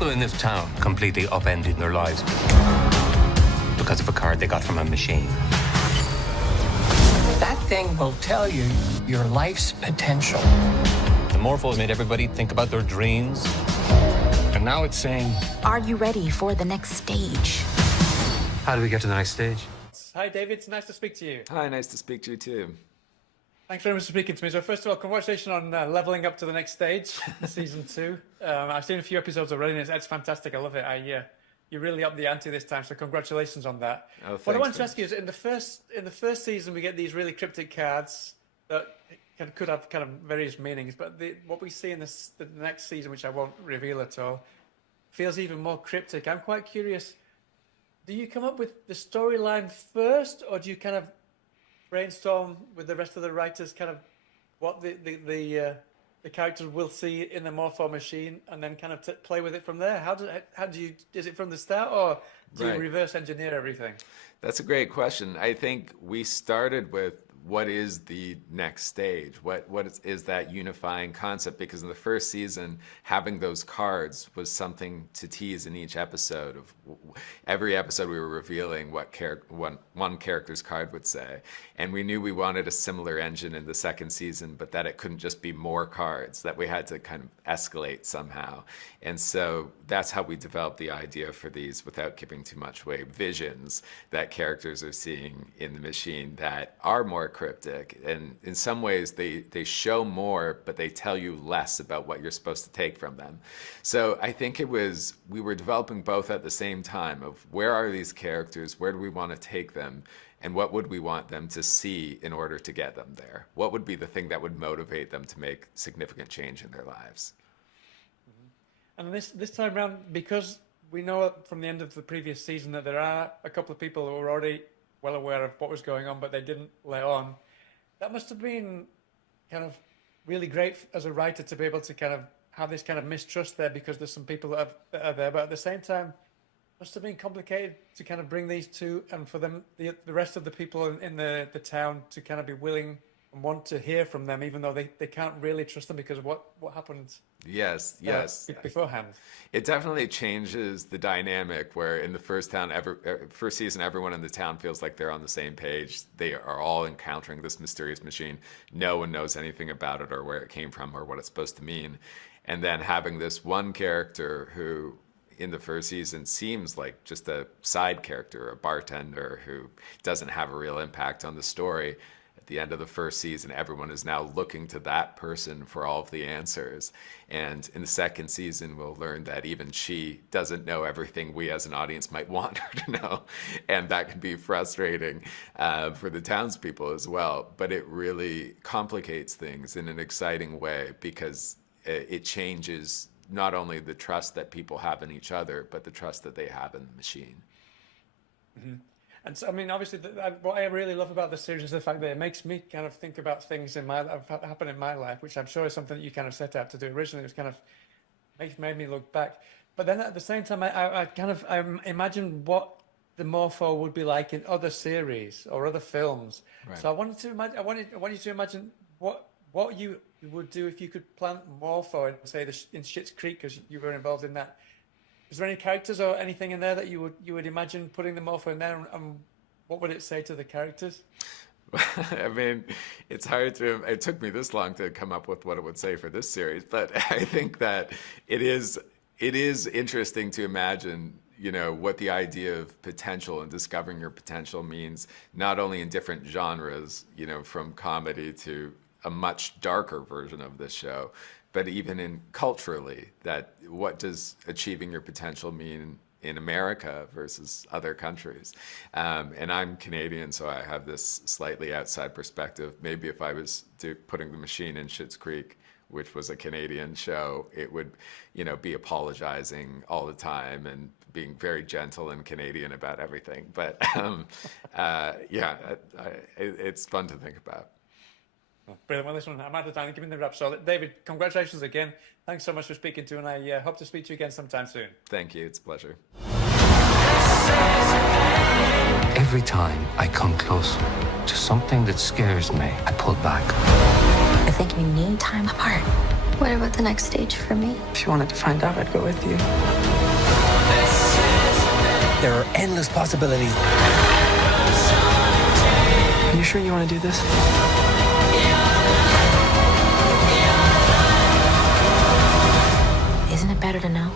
people in this town completely upending their lives because of a card they got from a machine. That thing will tell you your life's potential. The Morphos made everybody think about their dreams. And now it's saying, are you ready for the next stage? how do we get to the next stage? Hi, David. It's nice to speak to you. Hi, nice to speak to you too. Thanks very much for speaking to me. So first of all, congratulations on leveling up to the next stage, season 2. I've seen a few episodes already, and it's fantastic. I love it. You really upped the ante this time, so congratulations on that. Oh, thanks. What I want to ask you is, in the first season, we get these really cryptic cards that could have kind of various meanings, but what we see in the next season, which I won't reveal at all, feels even more cryptic. I'm quite curious. Do you come up with the storyline first, or do you kind of brainstorm with the rest of the writers kind of what the characters will see in the Morpho machine, and then kind of play with it from there? How do you, is it from the start, or do you reverse engineer everything? That's a great question. I think we started with what is the next stage? What is that unifying concept? Because in the first season, having those cards was something to tease in each episode. Of every episode, we were revealing what one character's card would say. And we knew we wanted a similar engine in the second season, but that it couldn't just be more cards, that we had to kind of escalate somehow. And so that's how we developed the idea for these, without giving too much away, visions that characters are seeing in the machine that are more cryptic. And in some ways, they show more, but they tell you less about what you're supposed to take from them. So I think we were developing both at the same time of where are these characters, where do we want to take them, and what would we want them to see in order to get them there? What would be the thing that would motivate them to make significant change in their lives? And this time around, because we know from the end of the previous season that there are a couple of people who were already well aware of what was going on, but they didn't let on. That must have been kind of really great as a writer to be able to kind of have this kind of mistrust there, because there's some people that are there, but at the same time, must have been complicated to kind of bring these two, and for them, the rest of the people in the town to kind of be willing and want to hear from them, even though they can't really trust them because of what happened. Yes. Beforehand. It definitely changes the dynamic where in the first season, everyone in the town feels like they're on the same page. They are all encountering this mysterious machine. No one knows anything about it or where it came from or what it's supposed to mean. And then having this one character who in the first season seems like just a side character, a bartender who doesn't have a real impact on the story. At the end of the first season, everyone is now looking to that person for all of the answers. And in the second season, we'll learn that even she doesn't know everything we as an audience might want her to know. And that can be frustrating for the townspeople as well. But it really complicates things in an exciting way, because it changes not only the trust that people have in each other, but the trust that they have in the machine. Mm-hmm. And so, I mean, obviously, what I really love about the series is the fact that it makes me kind of think about things that have happened in my life, which I'm sure is something that you kind of set out to do originally. It was kind of made me look back. But then at the same time, I imagine what the Morpho would be like in other series or other films. Right. So I want you to imagine what you would do if you could plant Morpho in, say, in Schitt's Creek, because you were involved in that. Is there any characters or anything in there that you would imagine putting the Morpho in there, and what would it say to the characters? I mean, it's hard to. It took me this long to come up with what it would say for this series, but I think that it is interesting to imagine, you know, what the idea of potential and discovering your potential means, not only in different genres, you know, from comedy to a much darker version of this show, but even in culturally, that what does achieving your potential mean in America versus other countries? And I'm Canadian, so I have this slightly outside perspective. Maybe if I was putting the machine in Schitt's Creek, which was a Canadian show, it would, you know, be apologizing all the time and being very gentle and Canadian about everything. But it's fun to think about. Brilliant. Well, listen, I'm out of time. Give me the wrap. So, David, congratulations again. Thanks so much for speaking to, and I hope to speak to you again sometime soon. Thank you. It's a pleasure. Every time I come close to something that scares me, I pull back. I think we need time apart. What about the next stage for me? If you wanted to find out, I'd go with you. There are endless possibilities. Are you sure you want to do this? Isn't it better to know?